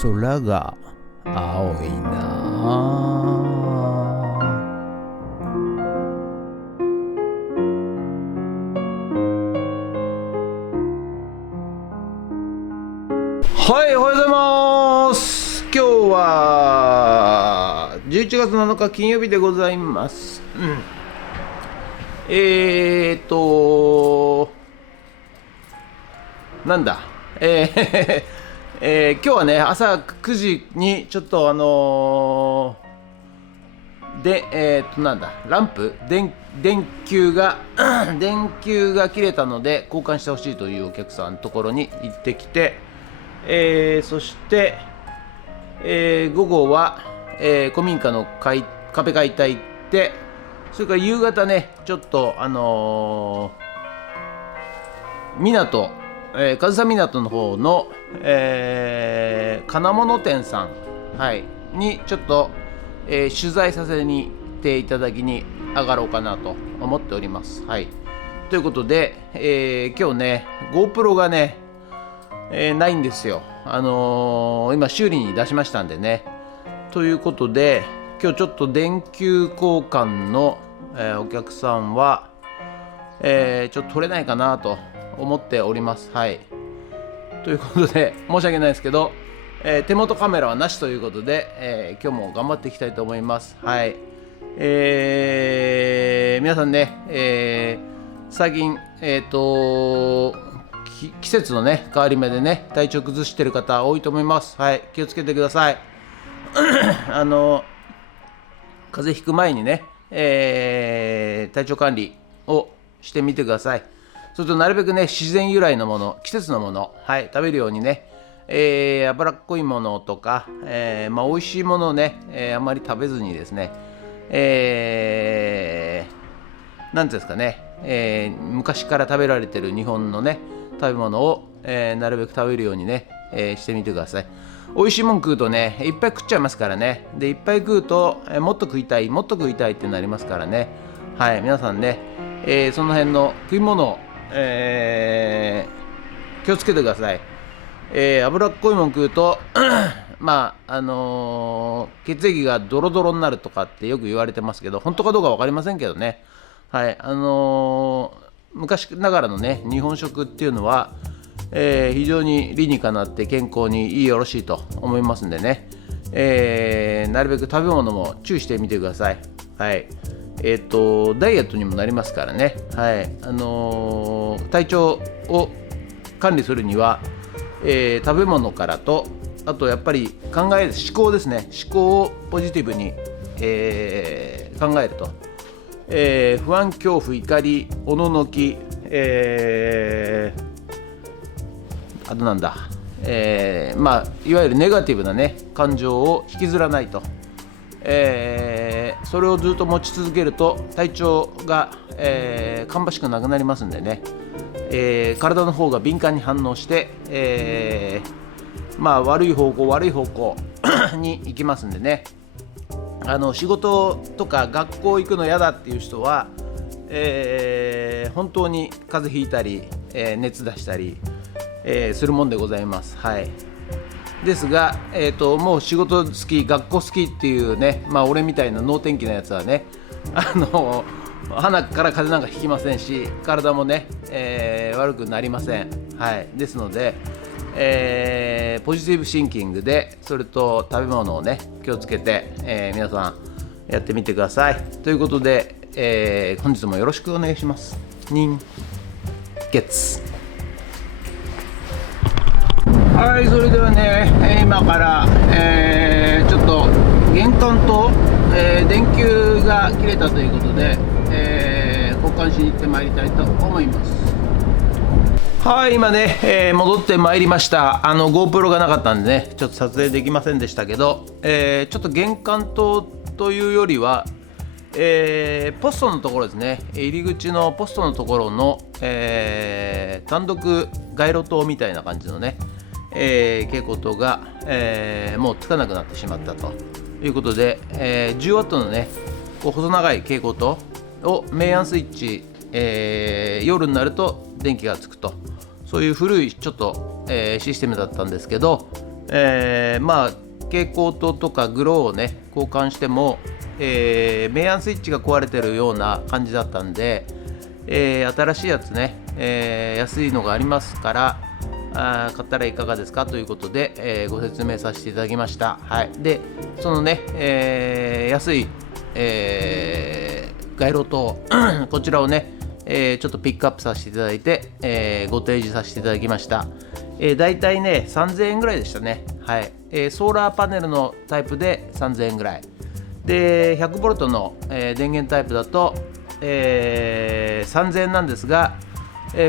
空が青いな。はい、おはようございます。今日は11月7日金曜日でございます。なんだ今日はね、朝9時にちょっとランプ電球が切れたので交換してほしいというお客さんのところに行ってきて、そして、午後は、古民家の壁解体行って、それから夕方ね、ちょっと港、上総港の方の、金物店さん、にちょっと、取材させに行っていただきに上がろうかなと思っております。ということで、今日ね GoPro がね、ないんですよ。今修理に出しましたんでね。ということで今日ちょっと電球交換の、お客さんは、ちょっと取れないかなと思っております。ということで申し訳ないですけど、手元カメラはなしということで、今日も頑張っていきたいと思います。皆さんね、最近季節のね変わり目でね体調崩してる方多いと思います。気をつけてください。風邪ひく前にね、体調管理をしてみてください。それとなるべくね自然由来のもの、季節のもの、食べるようにね、脂っこいものとか、美味しいものをね、あまり食べずにですね、なんていうんですかね、昔から食べられてる日本のね食べ物を、なるべく食べるようにね、してみてください。美味しいもん食うとねいっぱい食っちゃいますからね。でいっぱい食うと、もっと食いたいってなりますからね。皆さんね、その辺の食い物を、気をつけてください。脂っこいもん食うと血液がドロドロになるとかってよく言われてますけど、本当かどうか分かりませんけどね。昔ながらのね日本食っていうのは、非常に理にかなって健康によろしいと思いますんでね、なるべく食べ物も注意してみてください。ダイエットにもなりますからね。体調を管理するには、食べ物からと、あとやっぱり思考ですね。思考をポジティブに、考えると、不安、恐怖、怒り、おののき、あとなんだ、いわゆるネガティブなね感情を引きずらないと、それをずっと持ち続けると体調が、芳しくなくなりますんでね、体の方が敏感に反応して、悪い方向に行きますんでね。仕事とか学校行くの嫌だっていう人は、本当に風邪ひいたり、熱出したり、するもんでございます。ですが、もう仕事好き、学校好きっていうね、俺みたいな能天気なやつはね、鼻から風邪なんかひきませんし、体もね、悪くなりません。ですので、ポジティブシンキングで、それと食べ物をね気をつけて、皆さんやってみてください。ということで、本日もよろしくお願いします。人月。それではね、今から、ちょっと玄関と、電球が切れたということで、交換しに行ってまいりたいと思います。今ね、戻ってまいりました。GoPro がなかったんでねちょっと撮影できませんでしたけど、ちょっと玄関灯というよりは、ポストのところですね、入り口のポストのところの、単独街路灯みたいな感じのね、蛍光灯が、もうつかなくなってしまったということで、10W のね細長い蛍光灯を明暗スイッチ、夜になると電気がつくと、そういう古いちょっと、システムだったんですけど、まあ蛍光灯とかグローをね交換しても、明暗スイッチが壊れてるような感じだったんで、新しいやつね、安いのがありますから買ったらいかがですかということで、ご説明させていただきました。はい、でそのね、安い、街路灯こちらをね、ちょっとピックアップさせていただいて、ご提示させていただきました。だいたいね3000円ぐらいでしたね。はい、ソーラーパネルのタイプで3000円ぐらいで、100V の、電源タイプだと、3000円なんですが、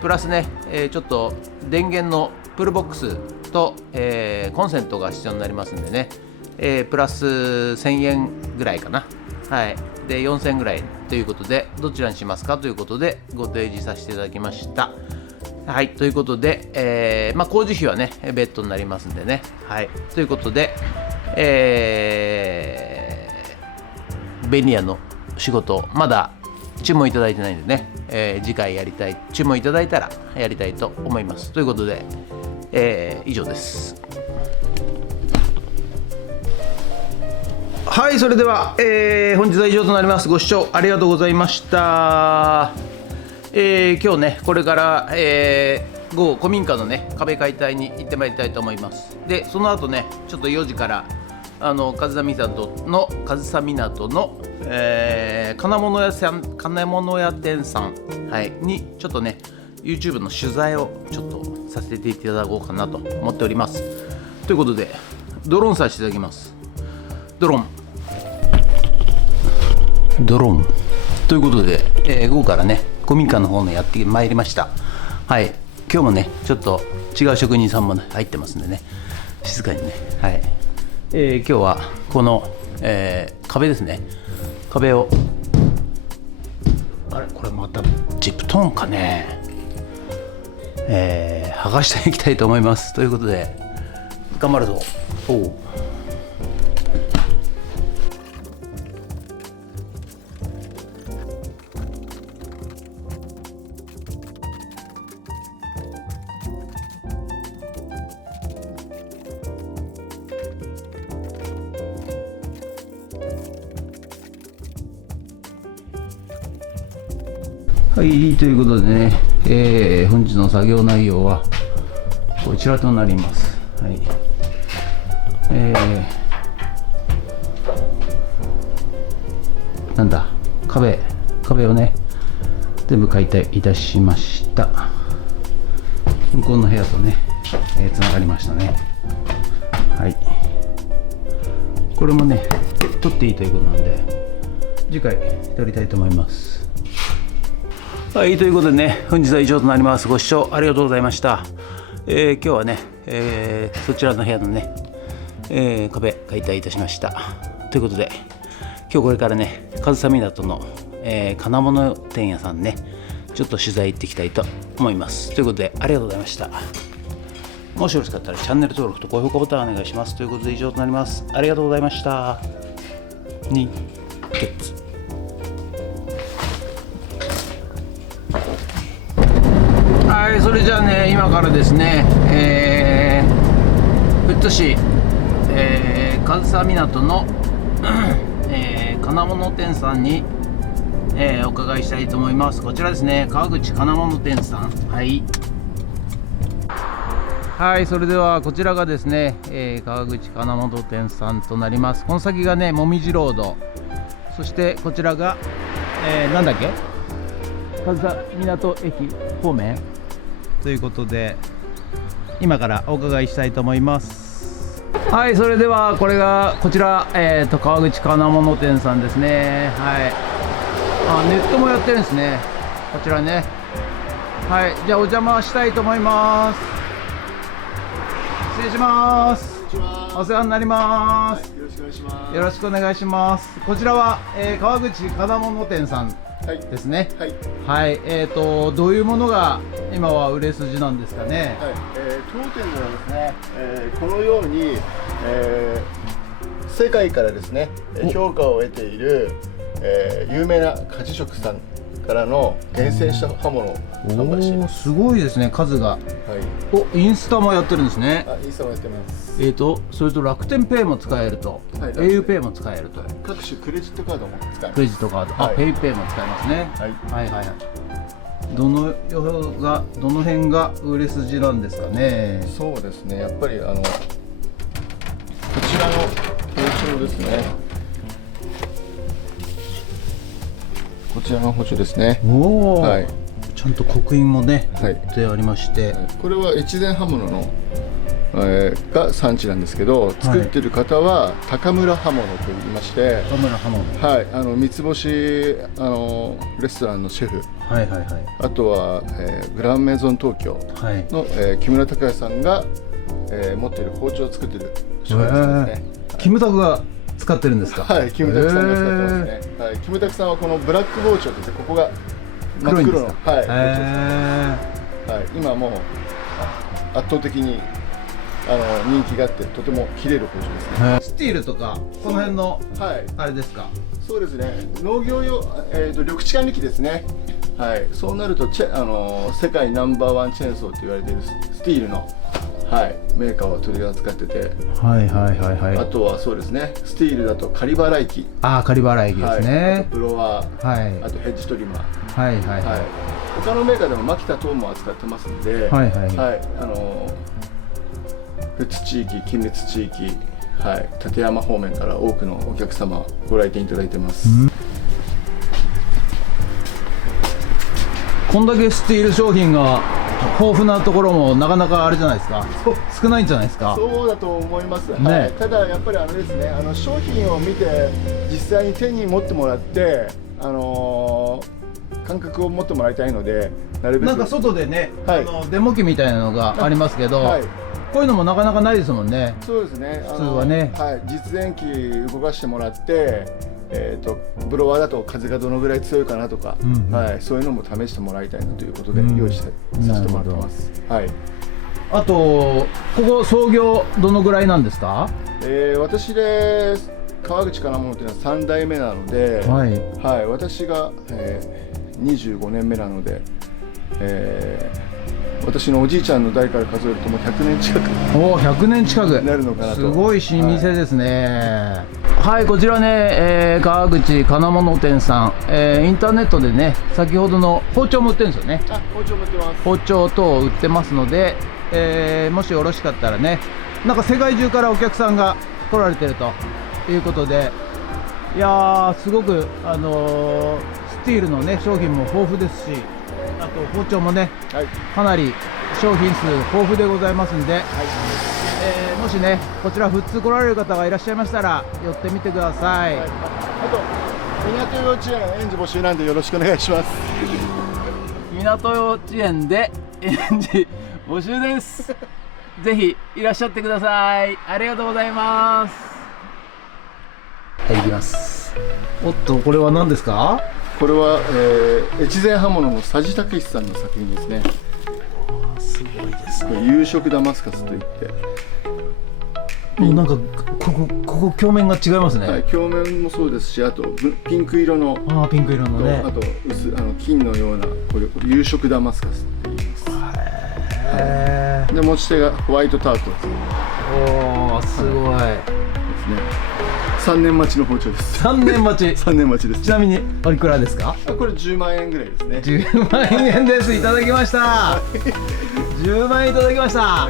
プラスね、ちょっと電源のプルボックスと、コンセントが必要になりますんでね、プラス1000円ぐらいかな。はい、で4000円ぐらいということで、どちらにしますかということでご提示させていただきました。はい、ということで、工事費はね別途になりますんでね。はい、ということで、ベニヤの仕事まだ注文いただいてないんでね、次回やりたい、注文いただいたらやりたいと思います。ということで、以上です。はい、それでは、本日は以上となります。ご視聴ありがとうございました。今日ねこれから、午後古民家のね壁解体に行ってまいりたいと思います。でその後ねちょっと4時から上総港の金物屋店さん、はい、にちょっとね YouTube の取材をちょっとさせていただこうかなと思っております。ということでドローンさせていただきます。ドローンということで、午後からね古民家の方のやってまいりました。はい、今日もねちょっと違う職人さんも、ね、入ってますんでね、静かにね。はい、今日はこの、壁ですね。壁をこれまたジプトーンかね、剥がしていきたいと思います。ということで頑張るぞ。はい、ということでね、本日の作業内容はこちらとなります。はい、なんだ壁をね全部解体いたしました。向こうの部屋とね、つながりましたね。はい、これもね撮っていいということなんで次回撮りたいと思います。はい、ということでね本日は以上となります。ご視聴ありがとうございました。今日はね、そちらの部屋のね、壁解体いたしました。ということで今日これからね上総港の、金物店屋さんねちょっと取材行っていきたいと思います。ということでありがとうございました。もしよろしかったらチャンネル登録と高評価ボタンお願いします。ということで以上となります。ありがとうございました。にゲッツ。はい、それじゃあね今からですね、富津市、上総港の、金物店さんに、お伺いしたいと思います。こちらですね、川口金物店さん。はい、それではこちらがですね、川口金物店さんとなります。この先がねもみじロード、そしてこちらが、なんだっけ、上総港駅方面ということで今からお伺いしたいと思います。はい、それではこれがこちら、川口金物店さんですね。はい、ネットもやってるんですね、こちらね。はい、じゃあお邪魔したいと思います。失礼します。お世話になります。よろしくお願いします。よろしくお願いします。こちらは、川口金物店さんですね。はい、どういうものが今は売れ筋なんですかね。はい、当店ではですね、このように、世界からですね評価を得ている、有名な鍛冶職さんかからの厳選した刃物を販売していおお、ます。すごいですね、数が。はい。お、インスタもやってるんですね。インスタもやってます。それと楽天ペイも使えると、はい au ペイも使えると、各種クレジットカードも使えます。クレジットカード、はいペイペイも使えますね。はい。はいはいはい。どの辺が売れ筋なんですかね。そうですね。やっぱりこちらの包丁ですね。こちらの包丁ですね。おお、はい。ちゃんと刻印もね、はいでありまして、これは越前刃物の、が産地なんですけど、作ってる方は高村刃物と言いまして、田村刃物。はい、三つ星レストランのシェフ、はいはいはいあとは、グランメゾン東京はい。の、木村拓哉さんが、持っている包丁を作ってる商品ですね。キムタクが使ってるんですか。はい、キムタクさんが使ってますね。はい、キムタクさんはこのブラック包丁といってここが真っ黒いんです黒の、か。はい、包丁です。はい、今もう圧倒的に人気があってとても切れる包丁ですね。スティールとかこの辺のはい、あれですか。そうですね。農業用、緑地管理機ですね。はい、そうなると世界ナンバーワンチェーンソーと言われているスティールの、はい、メーカーを取り扱ってて、はいはいはいはい。あとはそうですね。スティールだと仮払い機、ああ、仮払い機ですはい、あねと。ブロワー、はいあとヘッジトリマー、はいはいはい、他のメーカーでもマキタ等も扱ってますんで、はいはいはい、富津地域、近熱地域、はい、館山方面から多くのお客様ご来店いただいてます。こんだけスティール商品が豊富なところもなかなかあれじゃないですか。少ないんじゃないですか。そうだと思います、ね。はい、ただやっぱりですね、商品を見て実際に手に持ってもらって、感覚を持ってもらいたいので、なるべくなんか外でね、はいデモ機みたいなのがありますけど、はい、こういうのもなかなかないですもんね。そうですね、普通はね、はい、実演機動かしてもらって、ブロワーだと風がどのぐらい強いかなとか、はい、そういうのも試してもらいたいなということで用意させてもらってます。はい、あとここ創業どのぐらいなんですか。私で川口金物というのは3代目なので、はいはい、私が、25年目なので、私のおじいちゃんの代から数えるともう100年近くおお、100年近くなるのかなと。すごい老舗ですね。はい、こちらね、川口金物店さん、インターネットでね、先ほどの包丁も売ってるんですよね。あ、包丁持ってます。包丁等売ってますので、もしよろしかったらね、なんか世界中からお客さんが来られてるということで、いやー、すごく、スティールのね商品も豊富ですし、あと包丁もね、はい、かなり商品数豊富でございますんで、はい、もしねこちら富津来られる方がいらっしゃいましたら寄ってみてください。はい、あと港幼稚園園児募集なんでよろしくお願いします。港幼稚園で園児募集です。ぜひいらっしゃってください。ありがとうございます。はい、行きます。おっと、これは何ですか。これは、越前刃物の佐治武さんの作品ですね。すごいですね。夕食ダマスカスといって、もうなんかここ鏡面が違いますね。はい、鏡面もそうですし、あとピンク色の、ああ、ピンク色のね。あと金のようなこれ夕食ダマスカスって言います。へえ。で持ち手がホワイトタートルですね。おお、すごい。3年待ちの包丁です。3年待ち。3年待ちです。ちなみにおいくらですか。これ10万円ぐらいですね。10万円です。いただきました。10万円いただきました。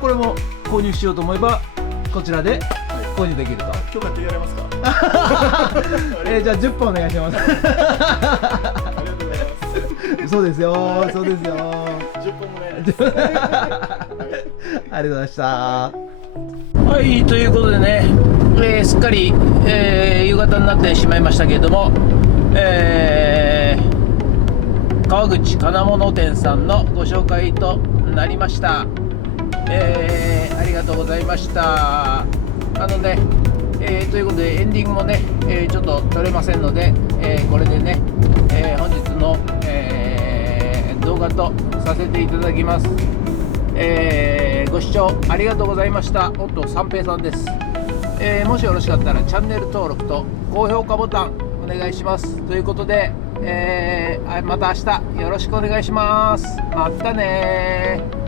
これも購入しようと思えばこちらで購入できると。許可ってやれますか。じゃあ10本お願いします。ありがとうございます。そうですよ、そうですよ。10本もないです。ありがとうございました。はい、ということでね、すっかり、夕方になってしまいましたけれども、川口金物店さんのご紹介となりました。ありがとうございました。ということでエンディングもね、ちょっと撮れませんので、これでね、本日の、動画とさせていただきます。ご視聴ありがとうございました。おっと、三平さんです。もしよろしかったらチャンネル登録と高評価ボタンお願いします。ということで、また明日よろしくお願いします。またね。